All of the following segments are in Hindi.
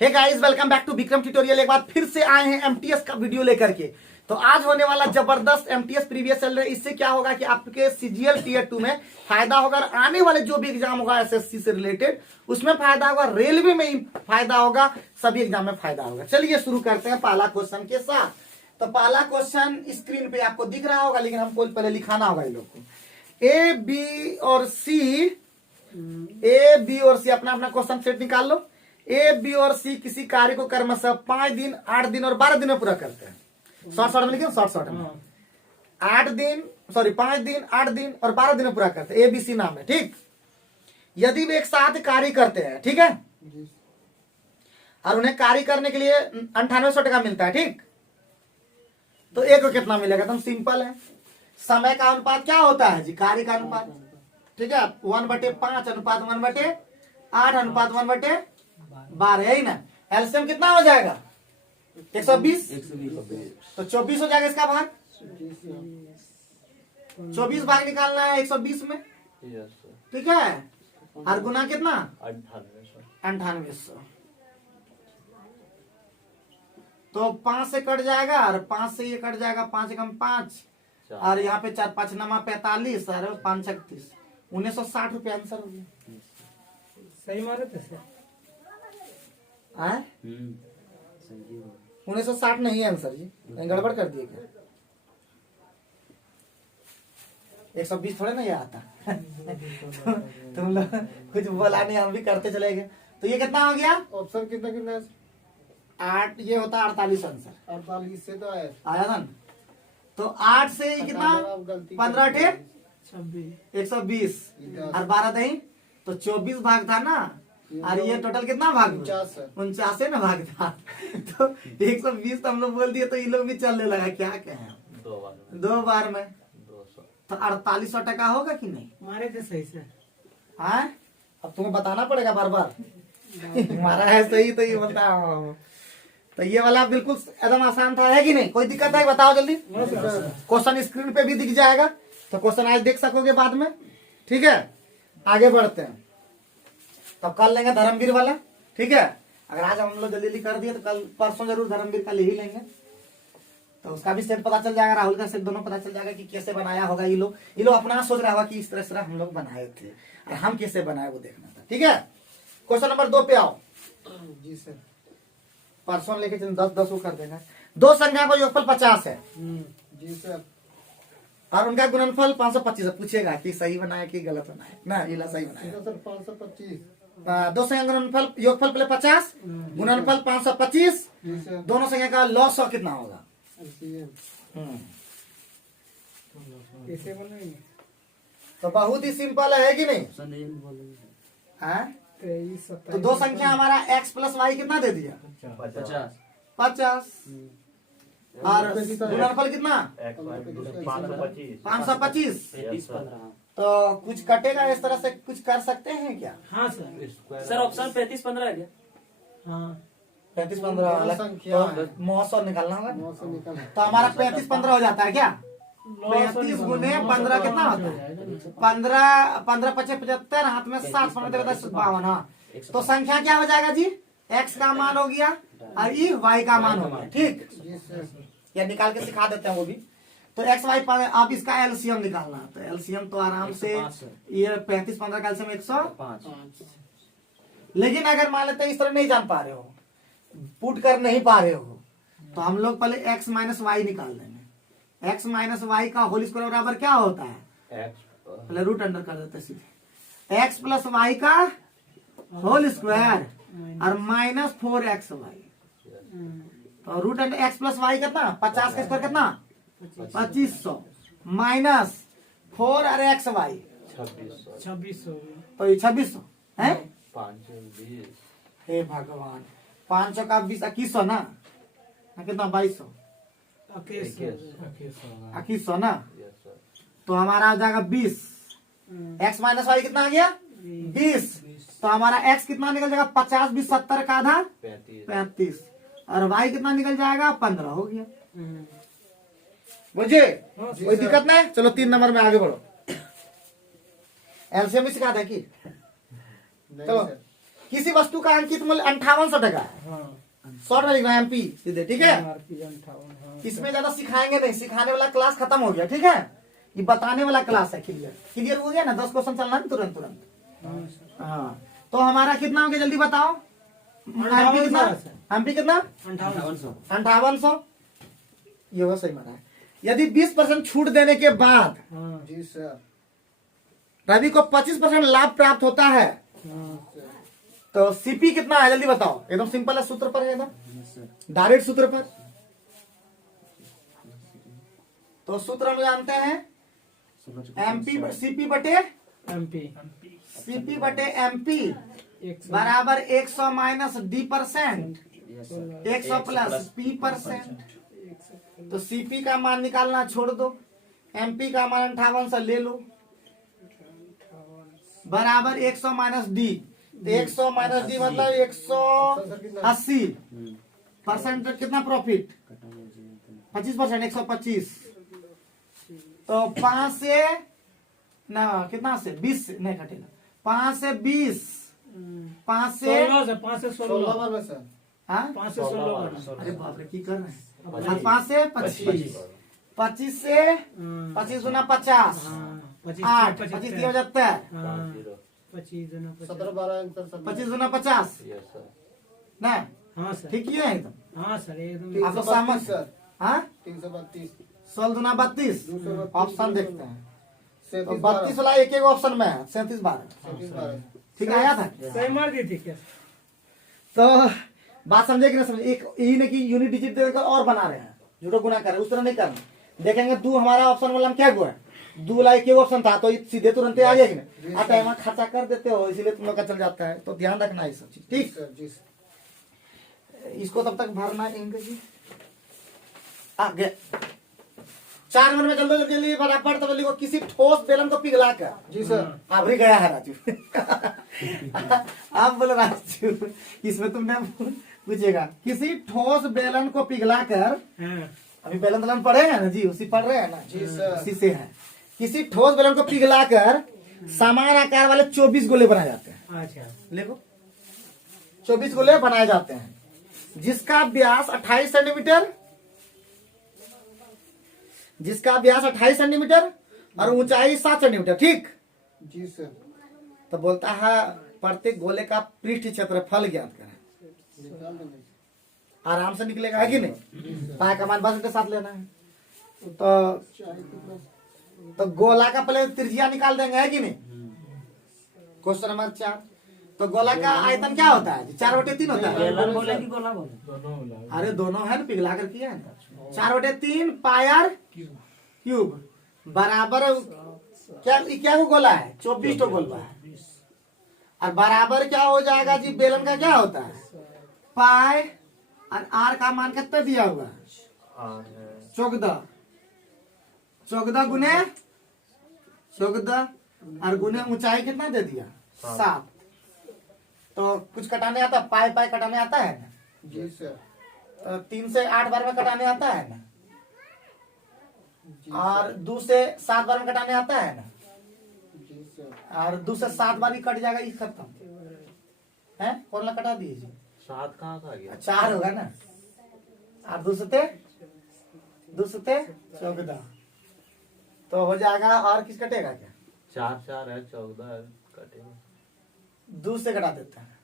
Hey guys, welcome back to Vikram tutorial. एक बार फिर से आए हैं एमटीएस का वीडियो लेकर के। तो आज होने वाला जबरदस्त एमटीएस प्रीवियस चल रहा है। इससे क्या होगा कि आपके सीजीएल टीयर 2 में फायदा होगा, आने वाले जो भी एग्जाम होगा एसएससी से रिलेटेड उसमें फायदा होगा, रेलवे में ही फायदा होगा, सभी एग्जाम में फायदा होगा। चलिए शुरू करते हैं पहला क्वेश्चन के साथ। तो पहला क्वेश्चन स्क्रीन पे आपको दिख रहा होगा, लेकिन हमको पहले लिखाना होगा इन लोग को। ए बी और सी अपना अपना क्वेश्चन सेट निकाल लो। ए बी और सी किसी कार्य को क्रमशः 5 दिन, 8 दिन और 12 दिन में पूरा करते हैं। शॉर्ट में लिखे, शॉर्ट में 5 दिन, 8 दिन और 12 दिन में पूरा करते हैं। ए बी सी नाम है, ठीक। यदि वे एक साथ कार्य करते हैं, ठीक है, और उन्हें कार्य करने के लिए 9800 टका मिलता है, ठीक, तो एक को कितना मिलेगा? एकदम सिंपल है। समय का अनुपात क्या होता है जी? कार्य का अनुपात, ठीक है, 1/5 अनुपात 1/8 अनुपात 1/12, यही ना। एलसीएम कितना हो जाएगा? 120। तो 24 हो जाएगा इसका भाग। 24 भाग निकालना है 120 में, ठीक है, और गुना कितना? 9800। तो 5 से कट जाएगा और 5 से ये कट जाएगा, 5 एकम 5 और यहाँ पे 4 5 नमा 45 और 5 36 1960 रुपये आंसर हो गया। सही मारे थे सर। 1960 नहीं है आंसर जी, गड़बड़ कर दिए क्या? 120 थोड़े ना ये आता। तुम लोग कुछ बोला नहीं, हम भी करते चले गए। तो ये कितना हो गया? ऑप्शन कितना कितना है? 8, ये होता है 48 आंसर। 48 से तो आया आया था ना। तो 8 से कितना? 15 टे 120 और 12 दही तो 24 भाग था ना, और ये टोटल कितना भाग? 49 ना भाग था। तो 120 तो हम लोग बोल दिए, तो ये लोग भी चलने लगा। क्या कहें, 2 बार में तो 4800 टका होगा कि नहीं? मारे थे सही से। हाँ, अब तुम्हें बताना पड़ेगा बार बार। हमारा है सही तो ये बताओ। तो ये वाला बिल्कुल एकदम आसान था, है कि नहीं? कोई दिक्कत है? बताओ जल्दी। क्वेश्चन स्क्रीन पे भी दिख जाएगा, तो क्वेश्चन आज देख सकोगे बाद में, ठीक है। आगे बढ़ते हैं, तो कल लेंगे धर्मवीर वाला, ठीक है। अगर आज हम लोग जल्दी कर दिए तो कल परसों जरूर धर्मवीर का ले ही लेंगे। तो उसका भी सेट पता चल जाएगा, राहुल का सेट, दोनों पता चल जाएगा कि कैसे बनाया होगा। ये लोग अपना सोच रहा होगा कि इस तरह हम लोग बनाए थे, और हम कैसे बनाए वो देखना था, ठीक है। क्वेश्चन नंबर 2 पे आओ। जी सर। परसों लेके 10 वो कर देगा। 2 संख्या का योगफल 50 है जी सर। और उनका गुणनफल 525 है। पूछेगा कि सही बनाया कि गलत बनाया ना? ये सही बनाया सर 525। 2 संख्या गुणनफल योगफल पहले 50, गुणनफल 525। दोनों संख्या का लॉस कितना होगा? कैसे बोलेंगे? तो बहुत ही सिंपल है कि नहीं? हाँ? 23 तो 2 संख्या हमारा x प्लस वाई कितना दे दिया? 50 और गुणनफल कितना? 525। तो कुछ कटेगा, इस तरह से कुछ कर सकते हैं क्या? हाँ सर। सर ऑप्शन 35-15 है क्या? हाँ 35-15 मौसम निकालना होगा। 900 निकल। तो हमारा 35-15 हो जाता है क्या? 35 गुने 15 कितना होता है? 15 15 25 75, हाथ में 7 15 52। हाँ, तो संख्या क्या हो जाएगा जी? x का मान हो गया और ये y का मान हो गया, ठीक। या निकाल के सिखा देते हैं वो भी। तो x y आप इसका एलसीएम निकालना, तो एलसीएम तो आराम से ये 35-15 का एलसीएम 105। लेकिन अगर मान लेते हैं इस तरह नहीं जान पा रहे हो, पुट कर नहीं पा रहे हो, तो हम लोग पहले x माइनस वाई निकाल लेंगे। x माइनस वाई का होल स्क्वायर बराबर क्या होता है? पहले रूट अंडर कर देते सीधे। x प्लस वाई का होल स्क्वायर और माइनस 4xy। तो root under x plus Y कितना? 50 का स्क्वायर कितना? 2500 माइनस 4 और xy 2600। तो ये 2600 है। 520। हे भगवान, 500 का 20 2100 ना, कितना? 2200 2100 ना। तो हमारा आ जाएगा 20। x माइनस वाई कितना आ गया? 20। तो हमारा x कितना निकल जाएगा? 50 20 70 का आधा 35 और y कितना निकल जाएगा? 15 हो गया। मुझे कोई दिक्कत नहीं? चलो 3 नंबर में आगे बढ़ो। एलसीएम भी सिखा दे कि चलो किसी वस्तु का अंकित मूल्य 5800 टका है, हाँ शॉर्ट में लिखना है MP सीधे, ठीक है। MRP 58, हाँ इसमें ज्यादा सिखाएंगे नहीं, सिखाने वाला क्लास खत्म हो गया, ठीक है। ये बताने वाला क्लास है। क्लियर क्लियर हो गया ना, 10 क्वेश्चन चलना है तुरंत तुरंत। हाँ सर। हाँ, तो हमारा कितना हो गया जल्दी बताओ। MP कितना, 5800 कितना 5800 5800, ये वो सही माना है। यदि 20% छूट देने के बाद हाँ जी सर। रवि को 25% लाभ प्राप्त होता है, हाँ तो CP कितना है जल्दी बताओ। एकदम सिंपल है, सूत्र पर है, एकदम डायरेक्ट सूत्र पर। तो सूत्र हम जानते हैं MP CP बटे MP CP बटे MP 100 बराबर 100 माइनस D%, 100 प्लस P%। तो CP का मान निकालना छोड़ दो, MP का मान 5800 ले लो, बराबर 100 माइनस D। 100 माइनस D मतलब 180%। कितना प्रॉफिट, 25%, 125। तो 5 से ना कितना से 20 से नहीं घटेगा, 5 से 20, 5 से 16 से 5 से 16 16 में सर। हाँ 5 से 16 अरे बाप रे की कर रहे हैं। 5 से 25, 25 से 25 गुना 50, 8 25 3 75, 25 जना 17 12 अंतर सर। 25 गुना 50 यस सर। ना, हाँ सर। ठीक है एकदम। हाँ सर एकदम। आप लोग सहमत सर। हाँ 332 16 दुना 32, 232 ऑप्शन देखते हैं। तो 37 32 वाला एक एक ऑप्शन में है, 37 12, 37 12। ठीक आया था। सही मार दी थी क्या? तो बात समझे कि ना समझे, एक यही नहीं कि यूनिट डिजिट देकर और बना रहे हैं, झूठो गुना कर रहे हैं, उस तरह नहीं करना। देखेंगे दो हमारा ऑप्शन वाला में क्या हुआ है, 2 वाला एक ऑप्शन था तो सीधे तुरंत आ गया कि नहीं। आता है वहाँ खर्चा कर देते हो, इसीलिए तुम लोग का चल जाता है। तो ध्यान रखना ये सब चीज, ठीक। सर जी सर। इसको तब तक भरना है इनके जी आगे। 4 नंबर में जल्दी जल्दी जल्दी फटाफट तब लिखो, किसी ठोस बेलन को पिघला कर। जी सर। अभी गया है राजू। आप बोले राजू, इसमें तुमने पूछेगा किसी ठोस बेलन को पिघला कर। हाँ अभी बेलन तलन पढ़े हैं ना जी, उसी पढ़ रहे हैं ना जी सर। उसी से है। किसी ठोस बेलन को पिघला कर समान आकार वाले 24 गोले बनाए जाते हैं। अच्छा देखो 24 गोले बनाए जाते हैं, जिसका व्यास 28 सेंटीमीटर, जिसका व्यास 28 सेंटीमीटर और ऊंचाई 7 सेंटीमीटर, ठीक। जी सर। तो बोलता है प्रत्येक गोले का पृष्ठ क्षेत्रफल ज्ञात करें। निकाल देंगे। आराम से निकलेगा है कि नहीं। पाए का मान बस के साथ लेना है। तो गोला का पहले त्रिज्या निकाल देंगे है कि नहीं। क्वेश्चन नंबर 4, तो गोला का आयतन क्या होता है, 4/3 होता है। बेलन बोले कि गोला बोले? अरे दोनों है ना, पिघला कर किया है ना। 4/3 पायर क्यूब बराबर क्या, क्या को गोला है 24 गोला है। और बराबर क्या हो जाएगा जी, बेलन का क्या होता है पाई, और आर का मान कितना दिया हुआ है 14 गुने 14, और गुने ऊंचाई कितना दे दिया 7। तो कुछ कटाने आता, पाई पाई कटाने आता है ना। जी सर। तो 3 से 8 बार में कटाने आता है ना, और 2 से 7 बार में कटाने आता है ना, जी सर। और 2 से 7 बार ही कट जाएगा, इस खत्म है। कौन ला कटा दीजिए, 7 कहाँ का गया? 4 होगा ना, और 2 से 14 तो हो जाएगा। और किस कटेगा क्या, 4 4 है 14 कटेगा। 2 से कटा देता है,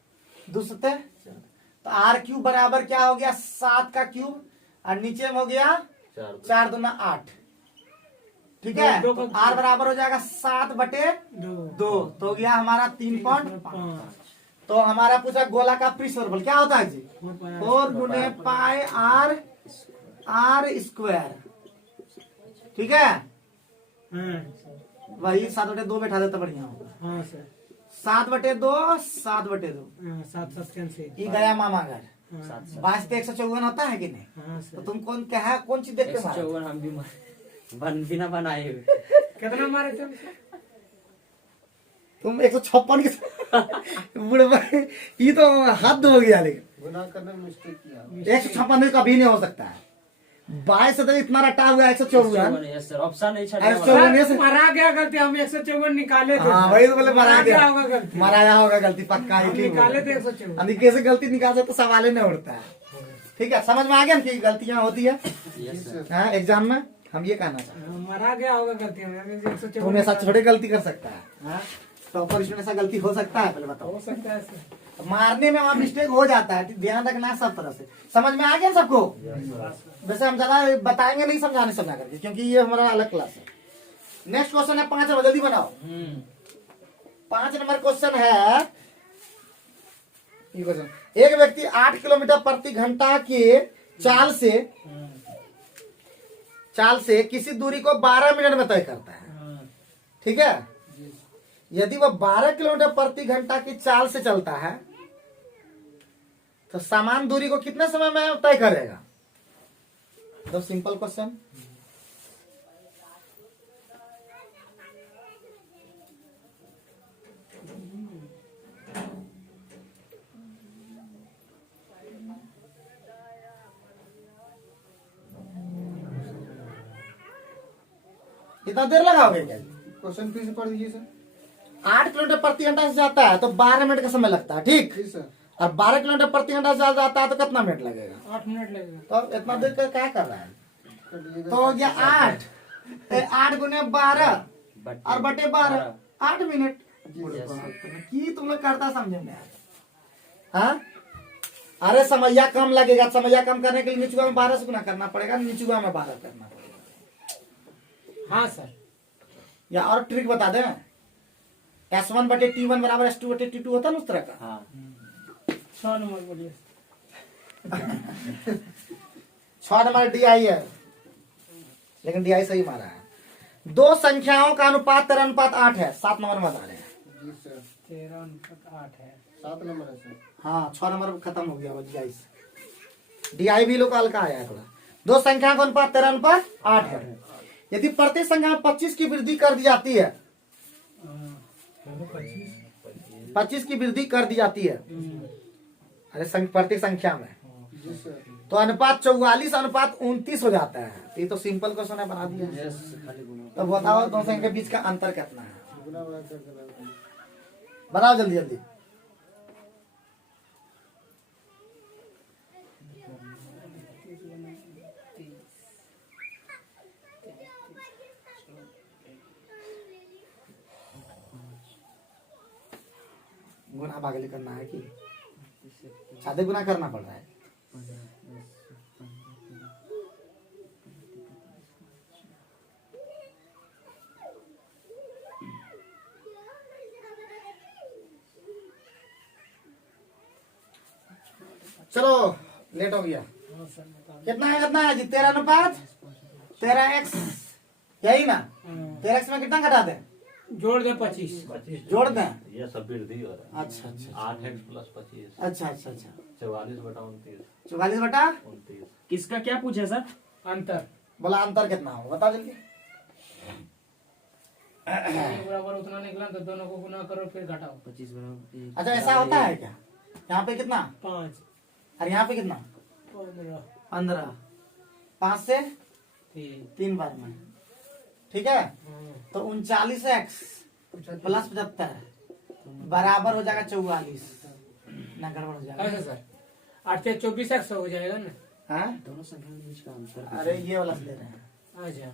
2 से तो आर क्यूब बराबर क्या हो गया 7 का क्यूब, और नीचे में हो गया 4 दूना 8, ठीक है। दो तो आर बराबर हो जाएगा 7/2, तो हो गया हमारा 3.5। तो हमारा पूछा गोला का पृष्ठफल क्या होता है जी, 4 गुने पाई आर स्क्वायर, ठीक है। वही 7/2 बैठा देता बढ़िया होगा। हाँ सर 7/2 7/2 7 से ये गया मामा घर। 22 से 154 होता है कि नहीं। हाँ तो सर तुम कौन चीज देखते हो, 154 हम भी बिना बनाए हुए। कितना मारे थे तुम 156 के बुढ़वा, ये तो हद हो गया। लेकिन गुना करने में मिस्टेक किया। 156 कभी नहीं हो सकता है, 22 से तो इतना रटा हुआ है 154। यस सर, ऑप्शन नहीं छटा ऐसे वाला। होने से मरा गया गलती, हम 154 निकाले थे। हाँ वही तो बोले मरा गया होगा गलती, मराया होगा गलती पक्का हम एक ही निकाले बोले। थे 154। अभी कैसे गलती निकाल तो सवाल ही नहीं उठता है। ठीक है, समझ में आ गया ना कि गलतियां होती है यस सर। हाँ एग्जाम में, हम ये कहना चाहते हैं। मरा गया होगा गलती, हमने 154 तुम ऐसा छोटे गलती कर सकता है हाँ? टॉपर इसमें ऐसा गलती हो सकता है, पहले बताओ। हो सकता है सर। मारने में वहाँ मिस्टेक हो जाता है, ध्यान रखना है सब तरह से। समझ में आ गया ना सबको? वैसे हम ज्यादा बताएंगे नहीं समझा करके, क्योंकि ये हमारा अलग क्लास है। नेक्स्ट क्वेश्चन है 5 नंबर, जल्दी बनाओ। 5 नंबर क्वेश्चन है, ये क्वेश्चन, एक व्यक्ति 8 किलोमीटर प्रति घंटा के चाल से किसी दूरी को 12 मिनट में तय करता है। ठीक है, यदि वह 12 किलोमीटर प्रति घंटा की चाल से चलता है तो समान दूरी को कितने समय में तय करेगा? तो सिंपल क्वेश्चन। इतना देर लगाओगे क्या? क्वेश्चन फिर से पढ़ दीजिए सर। 8 किलोमीटर प्रति घंटा से जाता है तो 12 मिनट का समय लगता है, ठीक। जी सर। और 12 किलोमीटर प्रति घंटा से जाता है तो कितना मिनट लगेगा? 8 मिनट लगेगा। तो इतना देर का क्या कर रहा है? कटिएगा। तो ये 8 गुने 12 और बटे 12, 8 मिनट। की तुम लोग करता समझे में? हाँ, अरे समैया कम लगेगा, समैया कम करने के लिए निचुआ में 12 से गुना करना पड़ेगा, निचुआ में 12 करना पड़ेगा। हाँ सर। या और ट्रिक बता दें, S1 बटे T1 बराबर S2 बटे T2 होता है ना उस तरह का। हाँ 6 नंबर बोलिए। 6 नंबर DI है, लेकिन DI सही मारा है। दो संख्याओं का अनुपात 13:8 है, 7 नंबर में बता रहे हैं। जी सर। 13:8 है। 7 नंबर है सर। हाँ 6 नंबर खत्म हो गया वो DI से। DI भी लोग हल्का आया है थोड़ा। दो संख्याओं का अनुपात 13:8 है। यदि प्रत्येक संख्या में 25 की वृद्धि कर दी जाती है, 25 की वृद्धि कर दी जाती है, अरे प्रत्येक संख्या में, जी सर। तो अनुपात 44:29 हो जाता है। तो ये तो सिंपल क्वेश्चन है, बना दिया। यस, खाली गुना। तो बताओ दो संख्या के बीच का अंतर कितना है? गुना बड़ा कर देना। बताओ जल्दी जल्दी। गुना भागले करना है कि सादे गुना करना पड़ रहा है? चलो लेट हो गया। कितना है जी? 13:13x, यही ना? 13x में कितना घटा दें? जोड़ दे 25। जोड़ दें? ये सब वृद्धि हो रहा है। अच्छा अच्छा 8x + 25, अच्छा अच्छा अच्छा 44/29, 44/29। किसका क्या पूछे सर? अंतर बोला अंतर कितना हो, बताओ जल्दी। बराबर उतना निकला तो दोनों को गुना करो फिर घटाओ। 25 अच्छा ऐसा होता है क्या? यहाँ पे कितना 5 और यहाँ पे कितना? 15 15। 5 से 3। 3 बार में, ठीक है। तो 39x + 75 बराबर हो जाएगा 44 ना, गड़बड़ हो जाएगा। कैसे सर? 8 से 24x हो जाएगा ना। हाँ दोनों संख्या के बीच का अंतर। अरे ये वाला से ले रहे हैं। अच्छा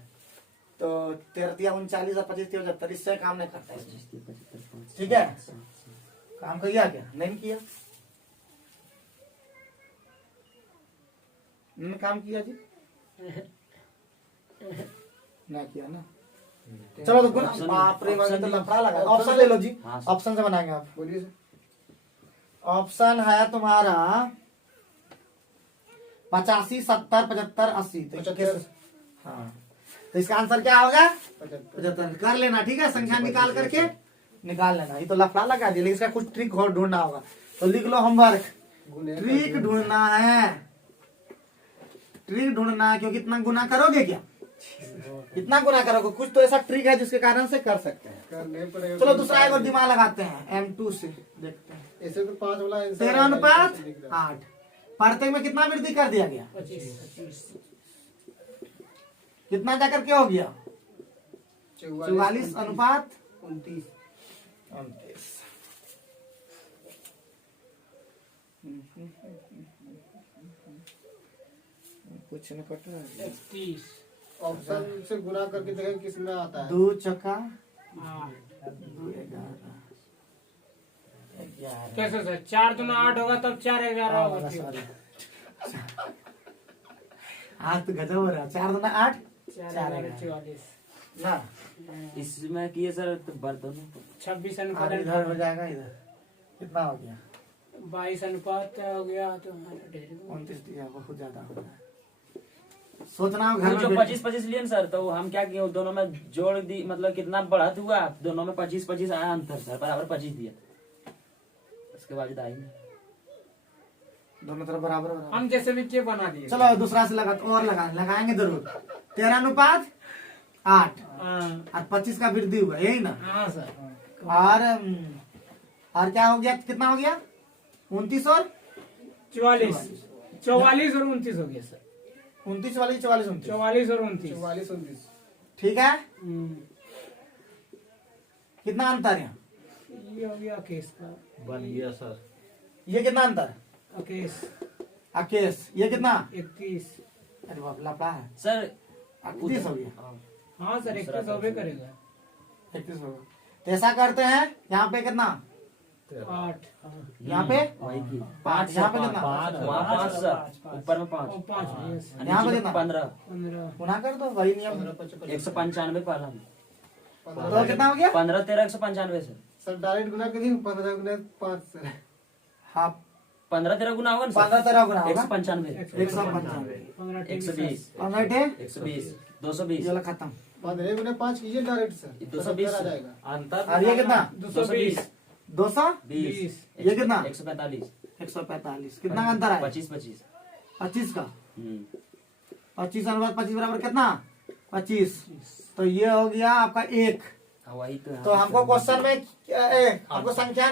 तो 13 39 और 25 75, इससे काम नहीं करता है। 25, 75, 5, ठीक है। 7, 7, काम किया क्या? नहीं किया? काम किया जी? ना किया ना। चलो तो बाप रे बाप, तो लफड़ा लगा। ऑप्शन ले लो जी, हाँ। ऑप्शन से बनाएंगे आप। बोलिए सर। ऑप्शन है तुम्हारा 85, 70, 75, 80। तो 75। हाँ, तो इसका आंसर क्या होगा? 75। 75 कर लेना, ठीक है। संख्या निकाल करके निकाल लेना। ये तो लफड़ा लगा दिया, लेकिन इसका कुछ ट्रिक और ढूंढना होगा। तो लिख लो होमवर्क, गुने ट्रिक ढूंढना है, ट्रिक ढूंढना है। क्योंकि इतना गुना करोगे क्या? इतना गुना करोगे, कुछ तो ऐसा ट्रिक है जिसके कारण से कर सकते हैं। करने पड़ेगा। चलो दूसरा एक और दिमाग लगाते हैं, M2 से देखते हैं। ऐसे तो 5 वाला आंसर 13:8। प्रत्येक में कितना वृद्धि कर दिया गया? 25। कितना जाकर क्या हो गया? 44 अनुपात 29। 29। कुछ नहीं कट रहा है। 31 ऑप्शन से गुना करके देखें किसमें आता है। 2 चक्का 8 2 11 कैसे सर 4 दूना 8 होगा तब 4 11 होगा। सॉरी आज तो गजब हो रहा है। 4 दूना 8 4 4 11 11 44 ना इसमें किए सर तो बर्तन 26 और अनुपात इधर हो जाएगा। इधर कितना हो गया? 22 अनुपात हो गया तो हमारा ढेर 29 दिया, बहुत ज्यादा हो रहा है। सोचना हो वो घर जो में 25-25 लिए ना सर, तो हम क्या किए दोनों में जोड़ दी, मतलब कितना बढ़त हुआ दोनों में 25-25 आया अंतर सर, बराबर 25 दिया। उसके बाद आई नहीं। दोनों तरफ बराबर बराबर। हम जैसे भी के बना दिए। चलो दूसरा से लगा और लगाएंगे जरूर। 13 अनुपात 8 और 25 का वृद्धि हुआ, यही ना? हाँ सर। और क्या हो गया? कितना हो गया? 29 और 44 44 और 29 हो गया सर। 29 वाली 44 29। 44 और 29 44 29। ठीक है। कितना अंतर है? ये हो गया केस का बन गया सर। ये कितना अंतर? केस अकेश ये कितना? 31। अरे बाप लपड़ा है सर 31 हो गया। हाँ सर 31 होबे करेगा। 31 हो गया। तो ऐसा करते हैं, यहाँ पे कितना? 8 यहाँ पे वही की 5, यहाँ पे कितना? वहाँ 5 सर, ऊपर में 5, और 5 यहाँ पे कितना? 15, 15 गुना कर दो, वही नियम। 195 पहला में। तो कितना हो गया? 15 13 195 सर। सर डायरेक्ट गुना करिए 15 गुना 5 सर। हाँ 15 13 गुना होगा ना सर? 15 13 गुना होगा 195, 195। 120, 15 टे 120, 220, ये वाला खत्म। 15 गुना 5 कीजिए डायरेक्ट सर। 220 आ जाएगा। अंतर और ये कितना? 220 220। ये कितना? 145, 145। कितना का अंतर है? 25 25। 25 का। हम्म, 25 अनुपात 25 बराबर कितना? 25। तो ये हो गया आपका 1। हाँ, वही तो है। तो हमको क्वेश्चन में हमको संख्या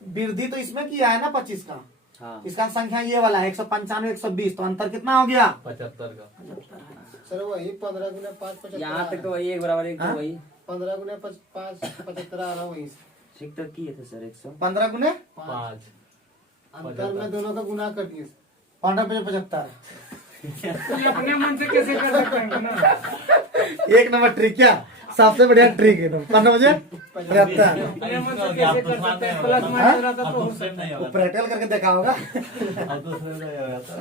वृद्धि तो इसमें किया है ना 25 का। हाँ इसका संख्या ये वाला है 195 120। तो अंतर कितना हो गया? 75 का। सर वही 15 गुना 5 75। यहाँ तक तो वही एक बराबर एक, तो हाँ? वही 15 गुना 5 75 आ रहा वही। ठीक तो किए थे सर 100। 15 गुने 5 अंतर में दोनों का गुना कर दिए। 15 पे 75। ये अपने मन से कैसे कर सकते हैं ना। एक नंबर ट्रिक क्या? सबसे बढ़िया ट्रिक है। 15 बजे 75। अपने मन से कैसे कर सकते हैं। प्लस माइनस रहता तो हो सकता है। वो प्रैक्टिकल करके देखा होगा। अब दूसरे नहीं होगा सर।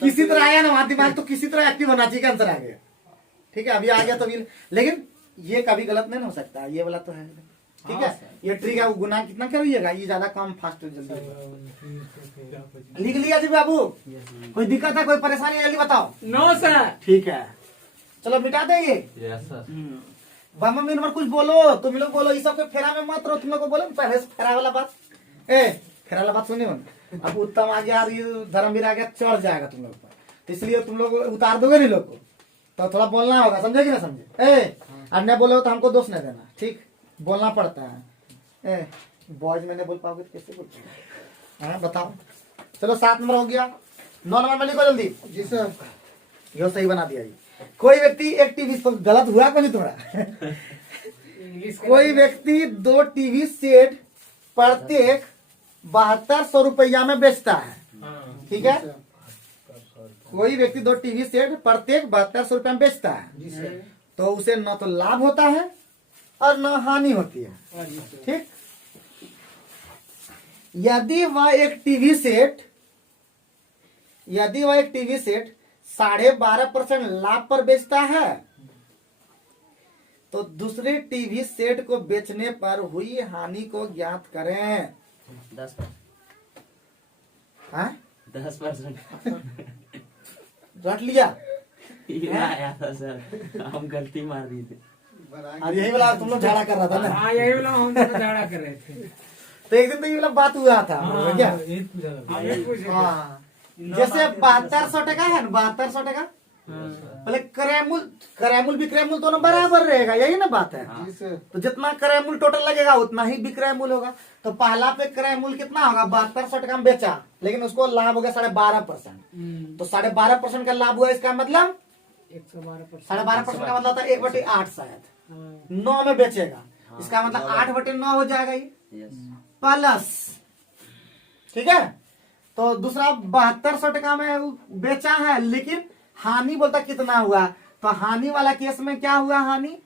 किसी तरह आया ना वहां दिमाग, तो किसी तरह एक्टिव होना चाहिए कि आंसर आ गया। ठीक है अभी आ गया तो भी, लेकिन ये कभी गलत नहीं हो सकता। ये वाला तो है। ठीक है ये ट्रिक है। वो गुना कितना करिएगा, ये ज्यादा कम फास्ट जल्दी होगा। लिख लिया जी बाबू? कोई दिक्कत है, कोई परेशानी जल्दी बताओ। No sir. ठीक है चलो मिटा देंगे। Yes sir. बाबा मेरे नंबर कुछ बोलो, तुम लोग बोलो। इस सब के फेरा में मत रहो। तुम लोग को बोलो पहले से फेरा वाला बात। फेरा वाला बात सुनिए ना। अब उत्तम आ गया, धर्मवीर आ गया, चढ़ जाएगा तुम लोग पर। तो इसलिए तुम लोग उतार दोगे नहीं लोग को, तो थोड़ा बोलना होगा। समझे कि ना समझे? अन्य बोले तो हमको दोष नहीं देना। ठीक बोलना पड़ता है। बॉयज में नहीं बोल पाओगे तो कैसे बोल पाओगे? हाँ बताओ। चलो 7 नंबर हो गया। 9 नंबर में लिखो जल्दी। जी सर। यो सही बना दिया जी। कोई व्यक्ति एक टीवी, तो गलत हुआ कुछ थोड़ा। इंग्लिश कोई व्यक्ति 2 टीवी सेट प्रत्येक 7200 रुपया में बेचता है। ठीक है कोई व्यक्ति 2 टीवी सेट प्रत्येक 7200 रुपया में बेचता है। जी सर। तो उसे न तो लाभ होता है और न हानि होती है। ठीक यदि वह एक टीवी सेट 12.5% लाभ पर बेचता है, तो दूसरे टीवी सेट को बेचने पर हुई हानि को ज्ञात करें। 10%। हाँ 10%। रट लिया। ये आया था सर, हम गलती मार दी थी। और यही वाला तुम लोग झगड़ा कर रहा था ना। हाँ यही वाला हम तो झाड़ा कर रहे थे। तो एक दिन तो ये वाला बात हुआ था क्या? हम ये पूछ रहे थे। हाँ जैसे 7200 टका है ना, 7200 टका पहले क्रयमूल विक्रयमूल दोनों बराबर रहेगा। यही ना बात है। जी सर। तो जितना क्रयमूल टोटल लगेगा उतना ही विक्रय मूल होगा। तो पहला पे क्रयमूल कितना होगा? 7200 टका में बेचा, लेकिन उसको लाभ हो गया 12.5%। तो 12.5% का लाभ हुआ। इसका मतलब 112%। 12.5% का मतलब होता है 1/8 शायद 9 में बेचेगा। इसका मतलब 8/9 हो जाएगा ये यस प्लस। ठीक है, तो दूसरा 7200 टका में बेचा है, लेकिन हानि बोलता कितना हुआ, तो हानि वाला केस में क्या हुआ, हानि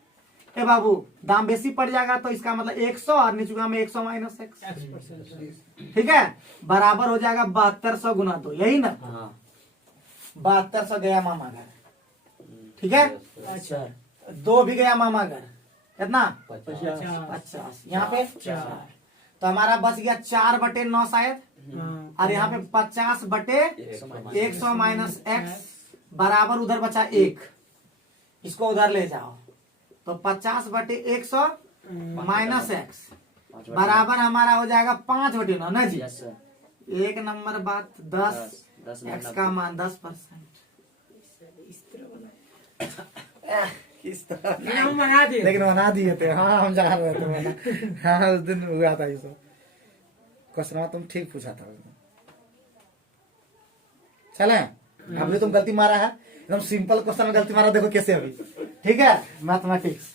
ए बाबू दाम बेसी पड़ जाएगा, तो इसका मतलब 100 और निचुआ में 100 माइनस एक्स। ठीक है, बराबर हो जाएगा 7200 गुना 2, यही ना। हाँ 7200 गया मामा घर, ठीक है, अच्छा 2 भी गया मामा घर, कितना 50 50, यहाँ पे तो हमारा बच गया 4/9 शायद, और यहाँ पे 50/100 माइनस एक्स बराबर उधर बचा 1, इसको उधर ले जाओ, तो 50/100 माइनस एक्स बराबर हमारा हो जाएगा 5/9 ना जी। यस सर 1 नंबर बात 10 एक्स का मान 10%। किस तरह हम मंगा दिए। लेकिन बना दिए थे, हाँ हम जा रहे थे बना। हाँ उस दिन हुआ था ये सब क्वेश्चन, तुम ठीक पूछा था उस दिन। चले हमने तुम गलती मारा है, एकदम सिंपल क्वेश्चन में गलती मारा, देखो कैसे अभी। ठीक है, मैथमेटिक्स,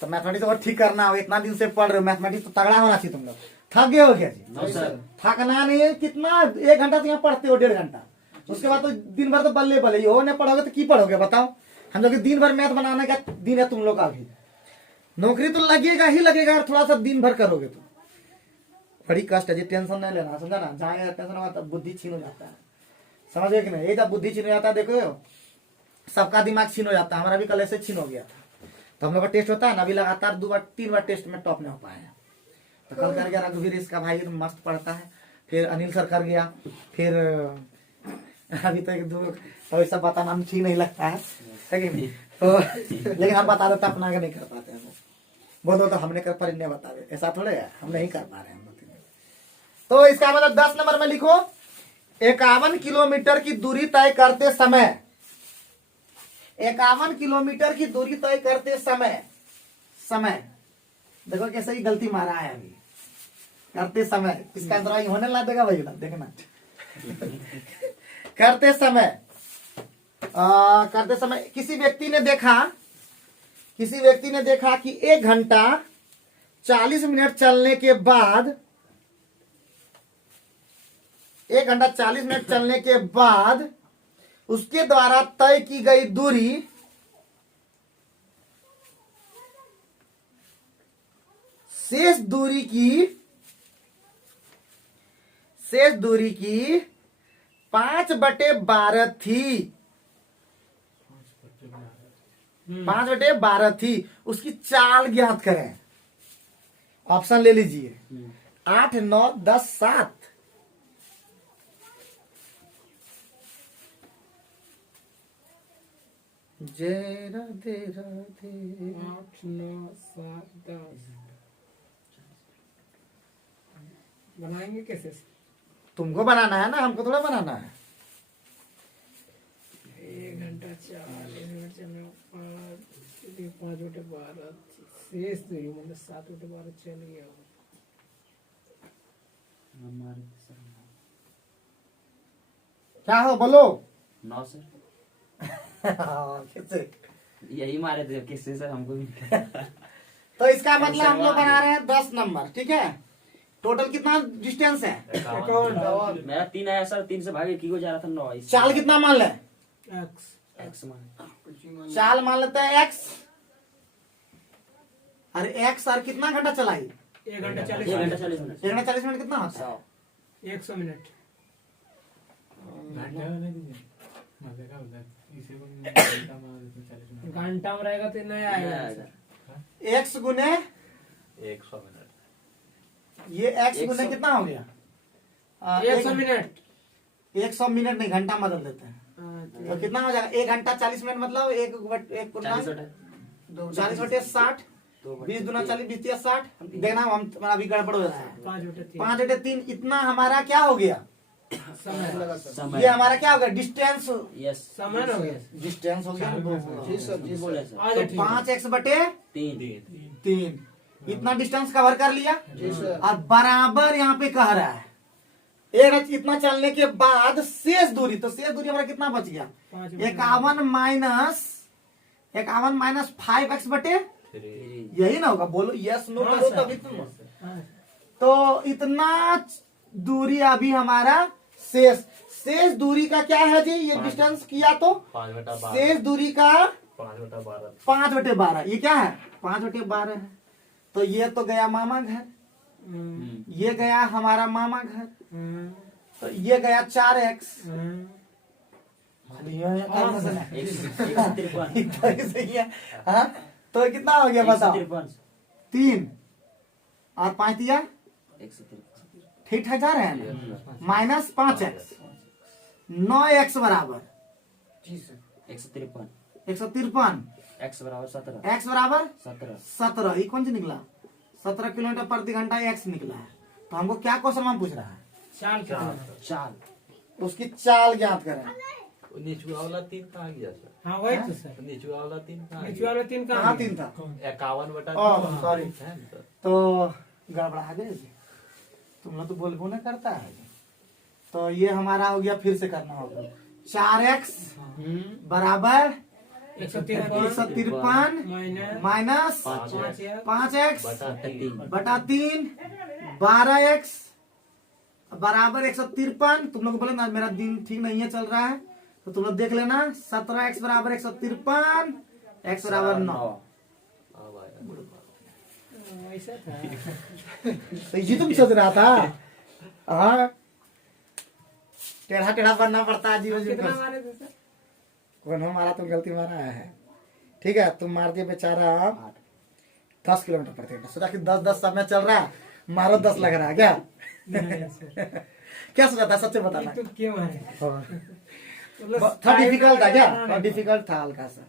तो मैथमेटिक्स और ठीक करना हो, इतना दिन से पढ़ रहे हो मैथमेटिक्स, तो तगड़ा होना चाहिए तुम लोग। थक गए हो क्या जी? नो सर थकना नहीं है, कितना 1 घंटा तो यहाँ पढ़ते हो, 1.5 घंटा, उसके बाद तो दिन भर तो बल्ले बल्ले हो नहीं पढ़ोगे तो की पढ़ोगे बताओ। हम लोग दिन भर मैथ बनाने का दिन है तुम लोग का भी, नौकरी तो लगेगा ही लगेगा, और थोड़ा सा दिन भर करोगे तो बड़ी कष्ट है जी। टेंशन नहीं लेना, समझा ना, जहाँ टेंशन होगा तब बुद्धि छीन हो जाता है, समझे कि नहीं। ये जब बुद्धि छीन हो जाता है, देखो सबका दिमाग छीन हो जाता है, हमारा भी कल ऐसे छीन हो गया था। तो हम लोग का टेस्ट होता है ना, अभी लगातार 2 बार 3 बार टेस्ट में टॉप नहीं हो पाया। तो कल कर गया रघुवीर, इसका भाई मस्त पढ़ता है, फिर अनिल सर कर गया, फिर अभी तक तो सब बताना हम ठीक नहीं लगता है कि नहीं, तो लेकिन हम बता देते अपना के नहीं कर पाते हैं, बोलो तो हमने कर पर इन्हें बता दे, ऐसा थोड़े है, हम नहीं कर पा रहे हैं। तो इसका मतलब 10 नंबर में लिखो 51 किलोमीटर की दूरी तय करते समय, 51 किलोमीटर की दूरी तय करते समय, समय देखो कैसे ही गलती मारा है अभी, करते समय, इसका अंतर होने ला देगा भाई, देखना करते समय करते समय किसी व्यक्ति ने देखा कि 1 घंटा 40 मिनट चलने के बाद, 1 घंटा 40 मिनट चलने के बाद उसके द्वारा तय की गई दूरी शेष दूरी की 5/12 थी, 5/12 थी। उसकी चाल ज्ञात करें, ऑप्शन ले लीजिए 8, 9, 10, 7। जय राधे राधे। 8, 9, 7, 10 बनाएंगे कैसे? तुमको बनाना है ना, हमको थोड़ा बनाना है। 1 घंटा 40 मिनट चलने 5/12 शेष दूरी मतलब 7/12 चल गया। क्या हो बोलो। 9 सर कैसे? यही मारे थे किससे सर, हमको भी तो इसका मतलब हम लोग बना रहे हैं 10 नंबर, ठीक है। टोटल कितना डिस्टेंस है? मेरा 3 आया सर, 3 से भागे की को जा रहा था 9। चाल कितना मान ले? एक्स मान चाल मान लेते हैं x, अरे x और कितना घंटा चलाई? 1 घंटा 40 1 घंटा मिनट 40 मिनट 1 घंटा 40 मिनट कितना होता है? 100 मिनट। घंटा में रहेगा तो नहीं आएगा। x गुने 100 मिनट, ये x गुने कितना हो गया? 100 मिनट। 100 मिनट नहीं, घंटा बदल देते हैं, तो कितना हो जाएगा? 1 घंटा 40 मिनट मतलब 40/60, 20 दूना 40, 20 या 60। देखना हम अभी गड़बड़ हो रहा है। 5/3 इतना हमारा क्या हो गया? समय ये हमारा क्या हो गया? डिस्टेंस, यस समय हो गया। डिस्टेंस हो गया। जी सर, जी बोले सर। सर तो 5x/3 इतना डिस्टेंस कवर कर लिया, जी सर। और बराबर यहाँ पे कह रहा है एक इतना चलने के बाद शेष दूरी, तो शेष दूरी हमारा कितना बच गया? 51 माइनस 5x बटे, यही ना होगा? बोलो यस नो करो तभी तुम। तो इतना दूरी अभी हमारा शेष दूरी का क्या है जी? ये डिस्टेंस किया तो 5/12 शेष दूरी का 5/12 5/12, ये क्या है? 5/12 है। तो ये तो गया मामा घर, ये गया हमारा मामा घर, तो ये गया 4x। 153 सही है। हाँ, तो कितना हो गया बताओ? 3 और 5 दिया, 153 ठीक ठाक जा रहे हैं माइनस 5x, 9x बराबर जी सर 153 153, x बराबर 17 x बराबर 17 17। ये कौन सी निकला? 17 किलोमीटर प्रति घंटा x निकला है। तो हमको क्या क्वेश्चन में पूछ रहा है? चाल कितना? चाल उसकी चाल ज्ञात करें। निचुआ वाला 3 कहाँ गया सर? हाँ वही तो सर, निचुआ वाला 3 कहाँ नीचे गया? वाला 3 कहाँ कहाँ? 3 था? 51/3 ओह, सॉरी। है ना सर? तो गड़बड़ा गए जी, तुम लोग तो बोल ना करता है। तो ये हमारा हो गया, फिर से करना होगा। 4x बराबर 153 माइनस 5x बटा 3, 12x बराबर 153। तुम लोग बोले ना मेरा दिन ठीक नहीं है, चल रहा है, तो तुम लोग देख लेना। 17x बराबर 153, x बराबर 9। अब आया। ऐसा था। तो ये तुम सोच रहा था? हाँ, टेढ़ा टेढ़ा बनना पड़ता है जीवन कितना में। मारे थे सर? कौन हो मारा? तुम गलती मारा है, ठीक है। तुम मार दिए बेचारा 10 किलोमीटर प्रति घंटा। सोचा कि 10 समय चल रहा है, मारो 10 लग रहा है क्या? नहीं सर, क्या सोचा था? सच्चे बताना। तो क्यों मारे? हाँ। मतलब थोड़ा डिफिकल्ट था क्या? हाँ, थोड़ा डिफिकल्ट था हल्का सा,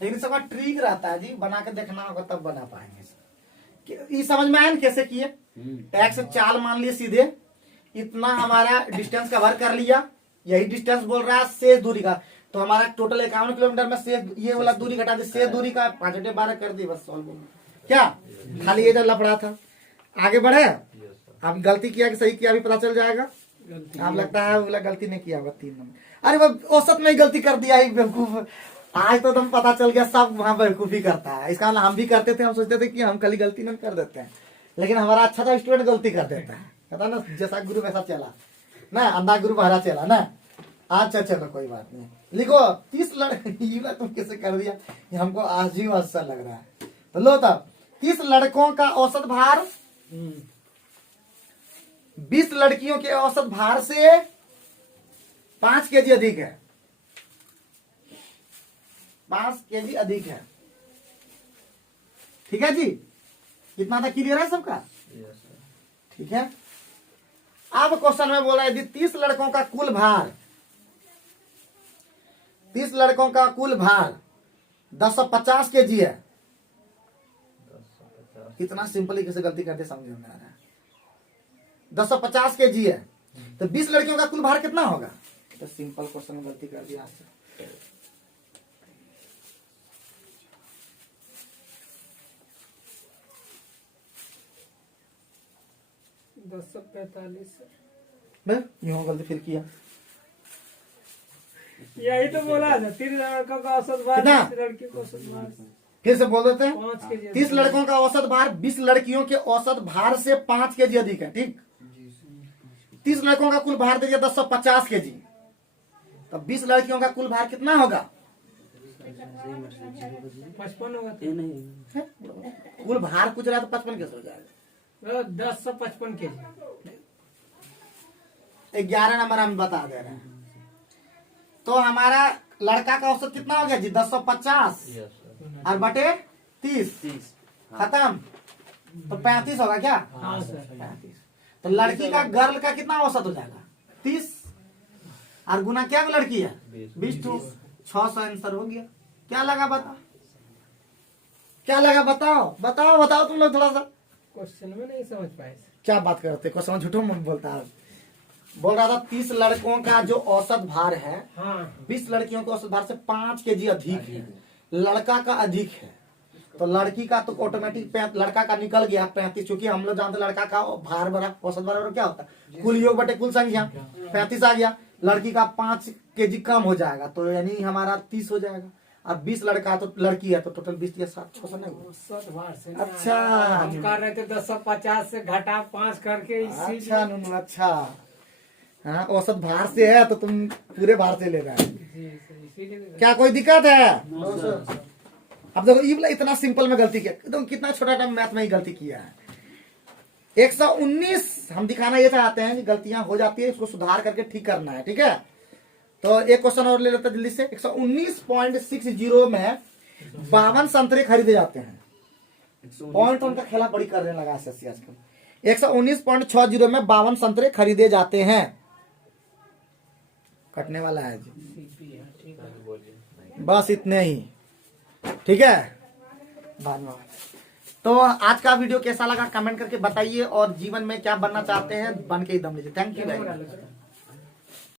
लेकिन सबका ट्रिक रहता है जी, बना के देखना होगा तब बना पाएंगे। ये समझ में आया ना कैसे किए? एक्स चाल मान लिए सीधे, इतना हमारा डिस्टेंस कवर कर लिया, यही डिस्टेंस बोल रहा है शेष दूरी का। तो हमारा टोटल 51 किलोमीटर में शेष ये वाला दूरी घटा दी, शेष दूरी का 5/12 कर दी, बस सॉल्व। क्या खाली ये जो लफड़ा था? आगे बढ़े, अब गलती किया कि सही किया अभी पता चल जाएगा। अब लगता है बोला गलती नहीं किया होगा 3 नंबर। अरे वो औसत में ही गलती कर दिया ही बेवकूफ। आज तो तुम पता चल गया सब वहां बेवकूफी करता है। इसका मतलब हम भी करते थे, हम सोचते थे कि हम खाली गलती नहीं कर देते हैं, लेकिन हमारा अच्छा सा स्टूडेंट गलती कर देता है। पता ना, जैसा गुरु वैसा चला ना, अंधा गुरु बहरा चला ना। अच्छा चलो कोई बात नहीं, लिखो 30 लड़के तुम कैसे कर दिया, ये हमको अजीब अच्छा लग रहा है। तो लो तब 30 लड़कों का औसत भार 20 लड़कियों के औसत भार से 5 केजी अधिक है। 5 केजी अधिक है, ठीक है जी? इतना तक क्लियर है सबका? Yes, sir. ठीक है। अब क्वेश्चन में बोला यदि 30 लड़कों का कुल भार 1050 केजी है। 1050 इतना सिंपली कैसे गलती करते समझ में आ रहा है। 1050 केजी है, तो 20 लड़कियों का कुल भार कितना होगा? तो सिंपल क्वेश्चन में गलती कर दिया आपसे। दस 45 यूं गलती फिर किया। यही तो बोला था, 30 लड़कों का औसत भार कितना? 20 लड़कियों का औसत भार फिर से बोल देते हैं। 5 केजी। 30 लड़कों का औसत भार 20 लड़कियों के औसत भार से 5 केजी अधिक है, ठीक? 30 लड़कों का कुल भार दे दिया 1050 केजी, तब 20 लड़कियों का कुल भार कितना होगा? 55 होगा ये नहीं कुल भार कुछ रहा तो 55 कैसे हो जाएगा? तो 1055 केजी। 11 नंबर हम बता दे रहे हैं। तो हमारा लड़का का औसत कितना हो गया जी? 1050 Yes, sir. और बटे 30 खत्म, तो 35 होगा क्या? हाँ सर। 35। तो लड़की का गर्ल का कितना औसत हो जाएगा? 30 और गुना क्या लड़की है? 20 टू 600 आंसर हो गया। क्या लगा बताओ? क्या लगा बताओ? बताओ बताओ तुम लोग थोड़ा सा। क्वेश्चन में नहीं समझ पाए सर। क्या बात करते? क्वेश्चन झूठो मन बोलता है। बोल रहा था 30 लड़कों का जो औसत भार है हाँ 20 लड़कियों के औसत भार से 5 केजी अधिक है, लड़का का अधिक है। तो लड़की का तो ऑटोमेटिक लड़का का निकल गया 35, क्योंकि हम लोग जानते लड़का का भार बड़ा औसत बराबर क्या होता है, कुल योग बटे कुल संख्या, 35 आ गया। लड़की का 5 kg कम हो जाएगा, तो यानी हमारा 30 हो जाएगा। अब 20 लड़का तो लड़की है, तो टोटल 20 या 7 600 नहीं हुआ। औसत भार से नहीं अच्छा। आया। हम कर रहे थे 1050 से घटा 5 करके अच्छा इसीलिए नुनू, अच्छा हाँ, औसत भार से है तो तुम पूरे भार से ले रहे हो। जी सर, इसीलिए क्या कोई दिक्कत है? No sir. अब देखो ये वाला इतना सिंपल में गलती किया, एकदम कितना छोटा टाइम मैथ में ही गलती किया है। 119 हम दिखाना ये चाहते हैं कि गलतियां हो जाती है, इसको सुधार करके ठीक करना है, ठीक है। तो एक क्वेश्चन और ले लेते हैं जल्दी से। 119.60 में 52 संतरे खरीदे जाते हैं। पॉइंट उनका खेला बड़ी करने लगा एसएससी आजकल। 119.60 में 52 संतरे खरीदे जाते हैं। कटने वाला है जी, सीपी है, ठीक है। बोलिए। बस इतने ही, ठीक है। धन्यवाद। तो आज का वीडियो कैसा लगा कमेंट करके बताइए, और जीवन में क्या बनना चाहते हैं बन के ही दम लीजिए। Thank you. क्या बोला?